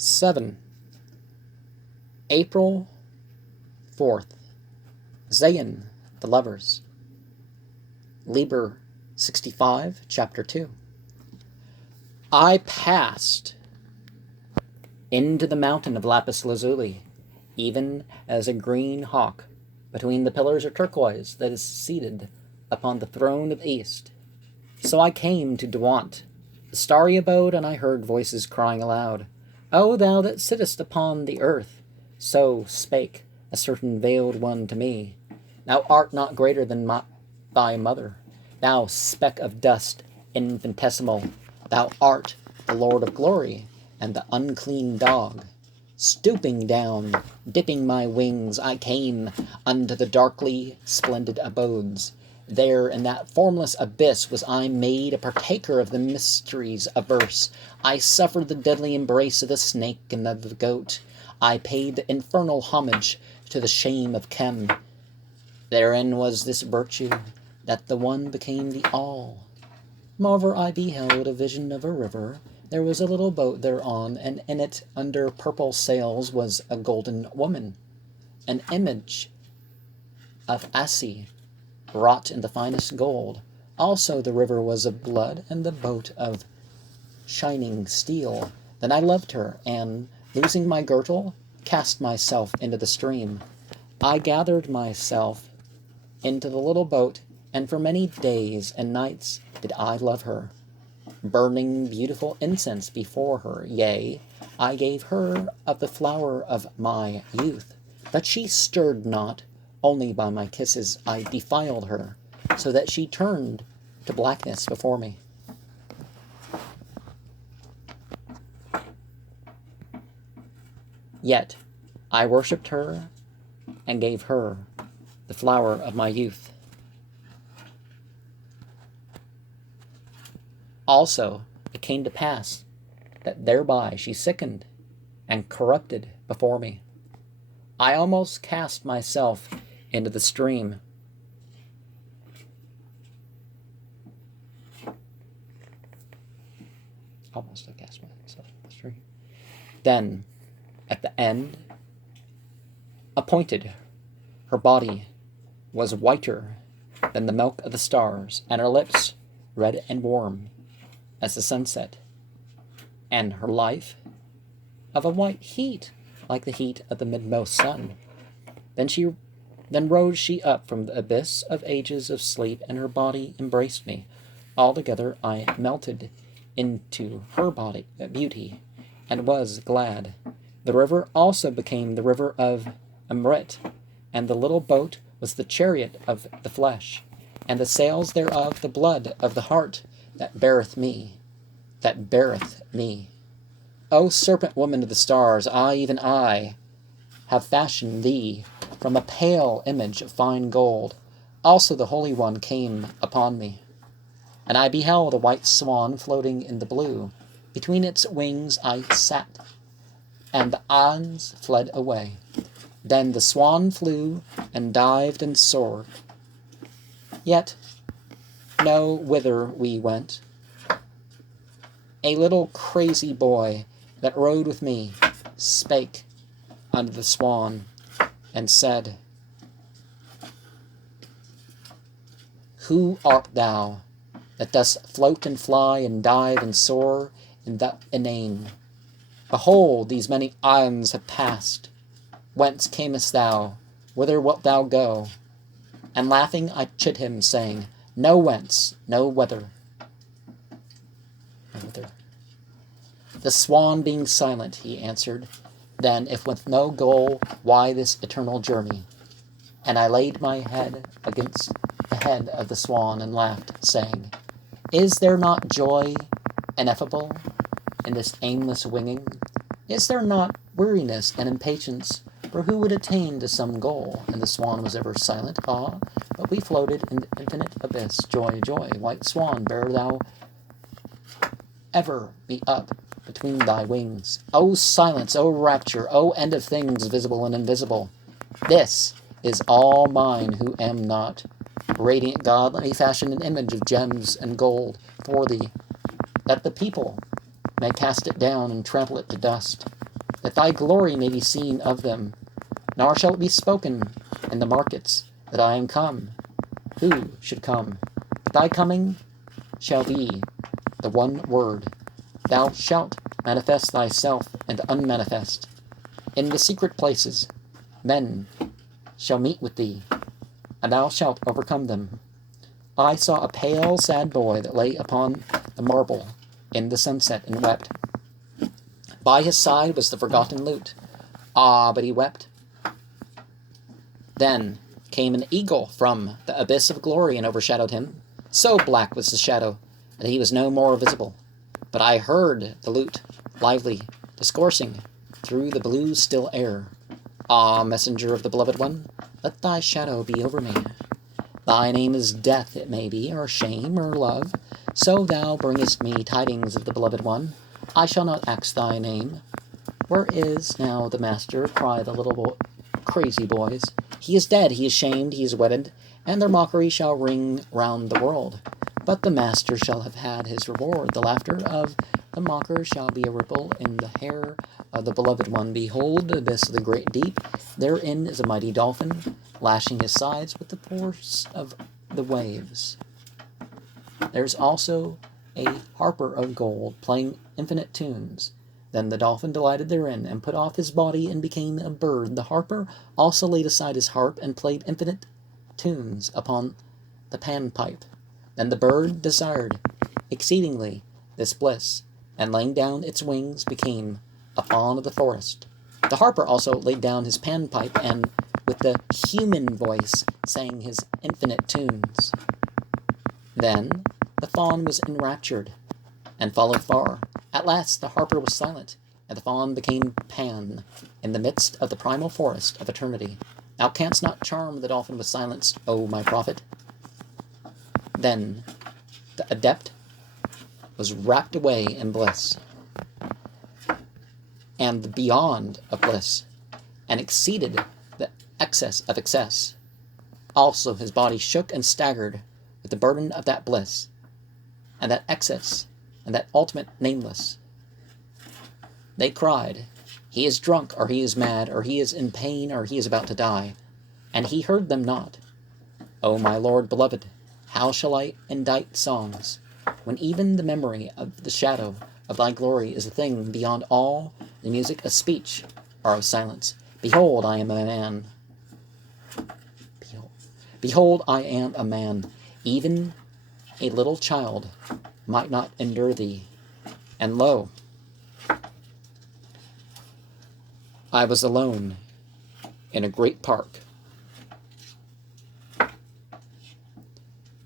7. April 4th. Zayin, the Lovers. Liber 65, Chapter 2. I passed into the mountain of lapis lazuli, even as a green hawk between the pillars of turquoise that is seated upon the throne of east. So I came to Dwant, the starry abode, and I heard voices crying aloud, O thou that sittest upon the earth, so spake a certain veiled one to me, thou art not greater than thy mother, thou speck of dust infinitesimal, thou art the Lord of glory, and the unclean dog. Stooping down, dipping my wings, I came unto the darkly splendid abodes. There in that formless abyss was I made a partaker of the mysteries of verse. I suffered the deadly embrace of the snake and of the goat. I paid the infernal homage to the shame of Chem. Therein was this virtue, that the one became the all. Moreover, I beheld a vision of a river. There was a little boat thereon, and in it, under purple sails, was a golden woman, an image of Asi, wrought in the finest gold. Also the river was of blood, and the boat of shining steel. Then I loved her, and, losing my girdle, cast myself into the stream. I gathered myself into the little boat, and for many days and nights did I love her, burning beautiful incense before her. Yea, I gave her of the flower of my youth, but she stirred not. Only by my kisses I defiled her, so that she turned to blackness before me. Yet I worshipped her and gave her the flower of my youth. Also it came to pass that thereby she sickened and corrupted before me. I almost cast myself into the stream. Almost I cast myself into the stream. Then, at the end, appointed, her body was whiter than the milk of the stars, and her lips red and warm as the sunset, and her life of a white heat like the heat of the midmost sun. Then rose she up from the abyss of ages of sleep, and her body embraced me. Altogether I melted into her body beauty, and was glad. The river also became the river of Amrit, and the little boat was the chariot of the flesh, and the sails thereof the blood of the heart that beareth me. O serpent woman of the stars, I, even I, have fashioned thee from a pale image of fine gold. Also the Holy One came upon me, and I beheld a white swan floating in the blue. Between its wings I sat, and the Ans fled away. Then the swan flew and dived and soared. Yet know whither we went. A little crazy boy that rode with me spake unto the swan, and said, Who art thou that dost float and fly and dive and soar in the inane? Behold, these many aeons have passed. Whence camest thou? Whither wilt thou go? And laughing I chid him, saying, No whence, no whither. The swan being silent, he answered, Then, if with no goal, why this eternal journey? And I laid my head against the head of the swan and laughed, saying, Is there not joy ineffable in this aimless winging? Is there not weariness and impatience? For who would attain to some goal? And the swan was ever silent. Ah, but we floated in the infinite abyss. Joy, joy, white swan, bear thou ever me up between thy wings. O silence, O rapture, O end of things visible and invisible. This is all mine who am not. Radiant God, let me fashion an image of gems and gold for thee, that the people may cast it down and trample it to dust. that thy glory may be seen of them. Nor shall it be spoken in the markets that I am come. Who should come? But thy coming shall be the one word. Thou shalt manifest thyself and unmanifest. In the secret places men shall meet with thee, and thou shalt overcome them. I saw a pale, sad boy that lay upon the marble in the sunset and wept. By his side was the forgotten lute. Ah, but he wept. Then came an eagle from the abyss of glory and overshadowed him. So black was the shadow that he was no more visible. But I heard the lute, lively, discoursing through the blue still air. Ah, messenger of the beloved one, let thy shadow be over me. Thy name is death, it may be, or shame, or love. So thou bringest me tidings of the beloved one. I shall not ask thy name. Where is now the master? Cry the little crazy boys. He is dead, he is shamed, he is wedded, and their mockery shall ring round the world. But the master shall have had his reward. The laughter of the mocker shall be a ripple in the hair of the beloved one. Behold, the abyss of the great deep. Therein is a mighty dolphin, lashing his sides with the force of the waves. There's also a harper of gold, playing infinite tunes. Then the dolphin delighted therein, and put off his body, and became a bird. The harper also laid aside his harp, and played infinite tunes upon the panpipe. Then the bird desired exceedingly this bliss, and laying down its wings, became a fawn of the forest. The harper also laid down his panpipe, and with the human voice sang his infinite tunes. Then the fawn was enraptured, and followed far. At last the harper was silent, and the fawn became Pan, in the midst of the primal forest of eternity. Thou canst not charm the dolphin with silence, O my prophet. Then the adept was wrapped away in bliss, and the beyond of bliss, and exceeded the excess of excess. Also his body shook and staggered with the burden of that bliss, and that excess, and that ultimate nameless. They cried, he is drunk, or he is mad, or he is in pain, or he is about to die. And he heard them not. O my Lord beloved, how shall I indite songs, when even the memory of the shadow of thy glory is a thing beyond all the music of speech or of silence? Behold, I am a man. Behold, I am a man. Even a little child might not endure thee. And lo, I was alone in a great park,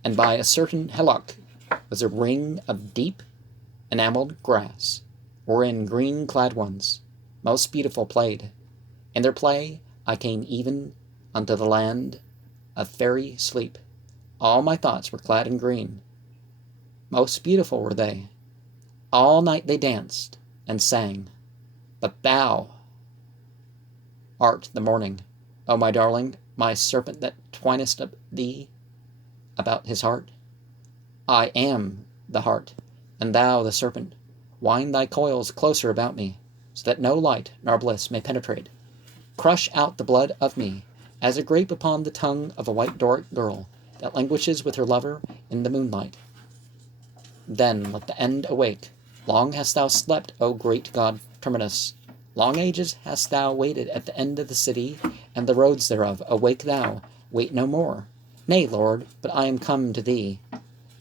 and by a certain hillock was a ring of deep enameled grass, wherein green-clad ones, most beautiful, played. In their play I came even unto the land of fairy sleep. All my thoughts were clad in green. Most beautiful were they. All night they danced and sang. But thou art the morning, O my darling, my serpent that twinest thee about his heart. I am the heart, and thou the serpent. Wind thy coils closer about me, so that no light nor bliss may penetrate. Crush out the blood of me, as a grape upon the tongue of a white Doric girl that languishes with her lover in the moonlight. Then let the end awake. Long hast thou slept, O great god Terminus. Long ages hast thou waited at the end of the city, and the roads thereof. Awake thou, wait no more. Nay, Lord, but I am come to thee.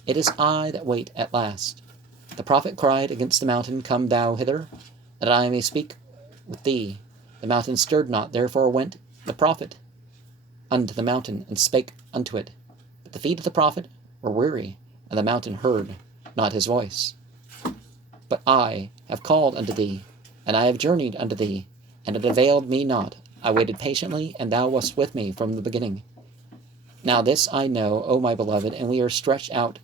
It is I that wait at last. The prophet cried against the mountain, Come thou hither, that I may speak with thee. The mountain stirred not, therefore went the prophet unto the mountain, and spake unto it. But the feet of the prophet were weary, and the mountain heard not his voice. But I have called unto thee, and I have journeyed unto thee, and it availed me not. I waited patiently, and thou wast with me from the beginning. Now this I know, O my beloved, and we are stretched out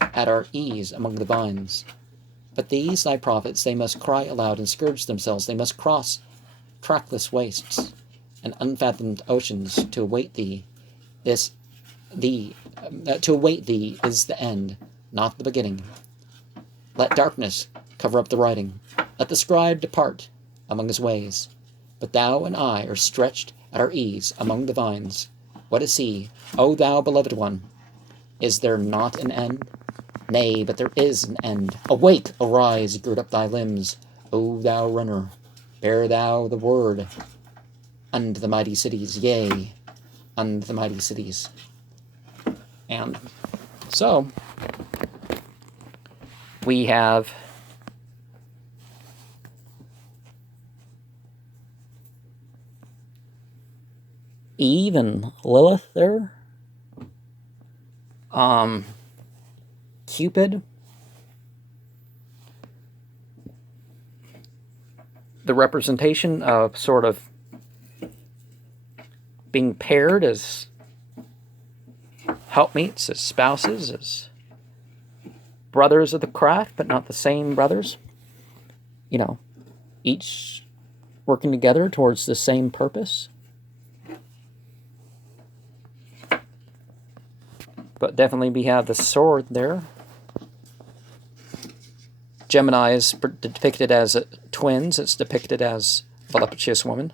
at our ease among the vines. But these thy prophets, they must cry aloud and scourge themselves. They must cross trackless wastes and unfathomed oceans to await thee. To await thee is the end, not the beginning. Let darkness cover up the writing. Let the scribe depart among his ways. But thou and I are stretched at our ease among the vines. What is he, O thou beloved one? Is there not an end? Nay, but there is an end. Awake, arise, gird up thy limbs, O thou runner. Bear thou the word unto the mighty cities, yea, unto the mighty cities. And so, we have Eve and Lilith there. Cupid. The representation of sort of being paired as helpmeets, as spouses, as brothers of the craft, but not the same brothers. You know, each working together towards the same purpose. But definitely we have the sword there. Gemini is depicted as twins. It's depicted as a voluptuous woman.